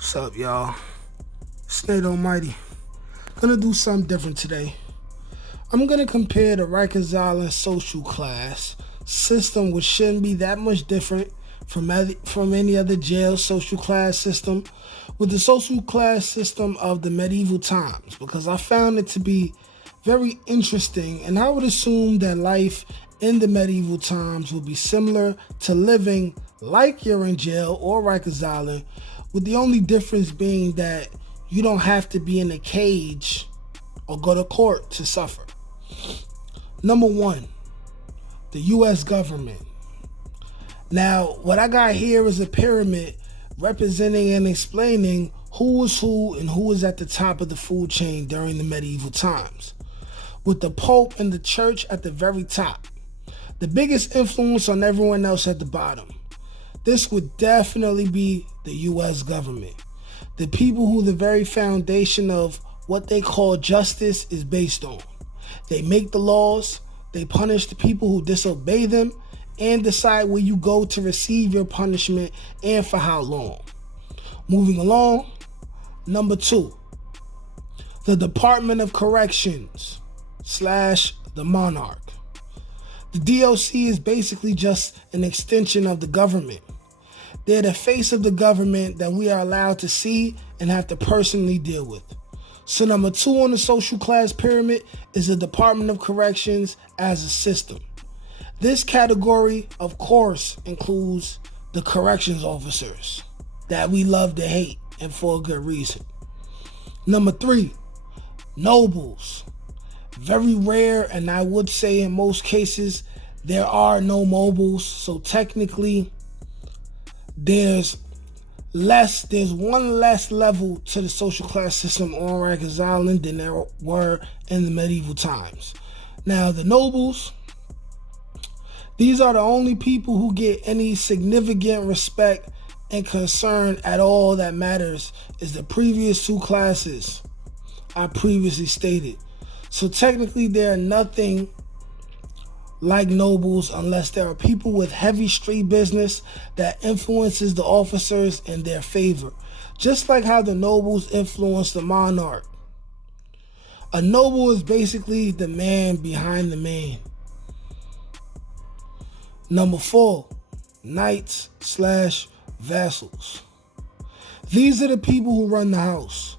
What's up, y'all? It's Nate Almighty. Gonna do something different today. I'm gonna compare the Rikers Island social class system, which shouldn't be that much different from any other jail social class system, with the social class system of the medieval times, because I found it to be very interesting, and I would assume that life in the medieval times would be similar to living like you're in jail or Rikers Island, with the only difference being that you don't have to be in a cage or go to court to suffer. Number one, the U.S. government. Now, what I got here is a pyramid representing and explaining who was who and who was at the top of the food chain during the medieval times, with the Pope and the church at the very top. The biggest influence on everyone else at the bottom. This would definitely be the U.S. government. The people who the very foundation of what they call justice is based on. They make the laws, they punish the people who disobey them, and decide where you go to receive your punishment and for how long. Moving along, number two, the Department of Corrections / the monarch. The DOC is basically just an extension of the government. They're the face of the government that we are allowed to see and have to personally deal with. So number two on the social class pyramid is the Department of Corrections as a system. This category, of course, includes the corrections officers that we love to hate, and for a good reason. Number three, nobles. Very rare, and I would say in most cases, there are no nobles, so technically there's one less level to the social class system on Rikers Island than there were in the medieval times. Now, the nobles, these are the only people who get any significant respect and concern at all. That matters is the previous two classes I previously stated. So technically there are nothing like nobles unless there are people with heavy street business that influences the officers in their favor, just like how the nobles influence the monarch. A noble is basically the man behind the man. Number four, knights / vassals. These are the people who run the house.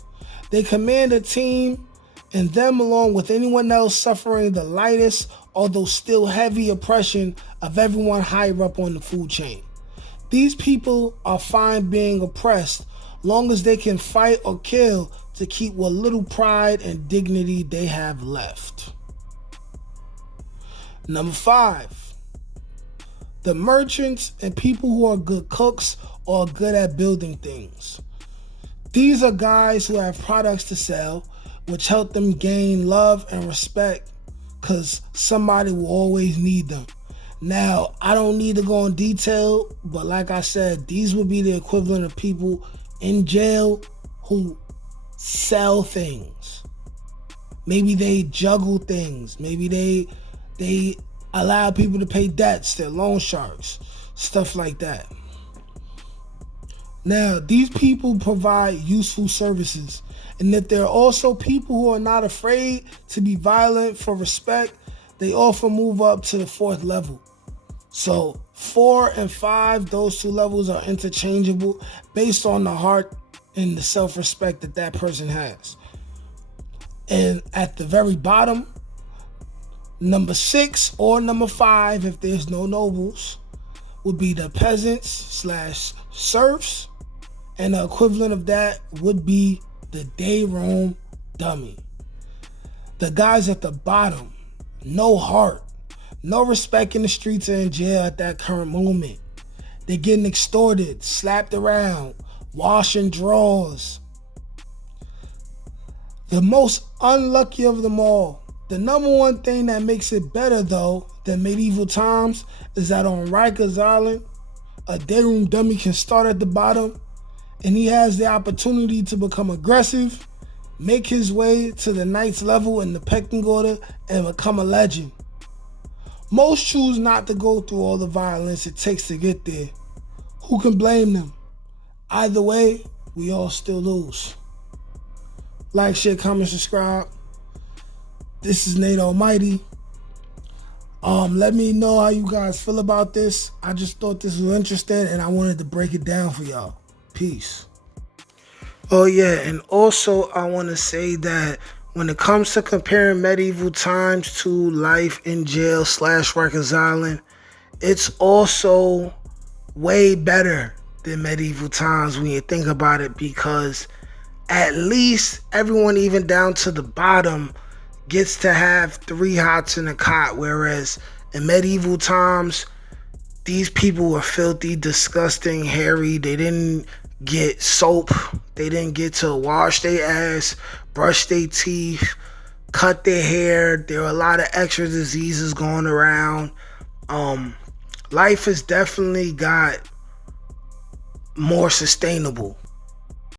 They command a team, and them, along with anyone else suffering the lightest, although still heavy oppression of everyone higher up on the food chain. These people are fine being oppressed long as they can fight or kill to keep what little pride and dignity they have left. Number five, the merchants and people who are good cooks or good at building things. These are guys who have products to sell, which help them gain love and respect, because somebody will always need them. Now, I don't need to go in detail, but like I said, these would be the equivalent of people in jail who sell things. Maybe they juggle things. Maybe they allow people to pay debts. They're loan sharks. Stuff like that. Now, these people provide useful services. And if there are also people who are not afraid to be violent for respect, they often move up to the fourth level. So 4 and 5, those two levels are interchangeable based on the heart and the self-respect that that person has. And at the very bottom, number 6 or number 5, if there's no nobles, would be the peasants / serfs. And the equivalent of that would be the day room dummy. The guys at the bottom, no heart, no respect in the streets or in jail at that current moment. They're getting extorted, slapped around, washing drawers. The most unlucky of them all. The number one thing that makes it better, though, than medieval times is that on Rikers Island, a day room dummy can start at the bottom, and he has the opportunity to become aggressive, make his way to the knight's level in the pecking order, and become a legend. Most choose not to go through all the violence it takes to get there. Who can blame them? Either way, we all still lose. Like, share, comment, subscribe. This is Nate Almighty. Let me know how you guys feel about this. I just thought this was interesting and I wanted to break it down for y'all. Peace. Oh yeah, and also I want to say that when it comes to comparing medieval times to life in jail / Rikers Island, it's also way better than medieval times when you think about it, because at least everyone, even down to the bottom, gets to have 3 hots in a cot, whereas in medieval times, these people were filthy, disgusting, hairy. They didn't get soap. They didn't get to wash their ass, brush their teeth, cut their hair. There were a lot of extra diseases going around. Life has definitely got more sustainable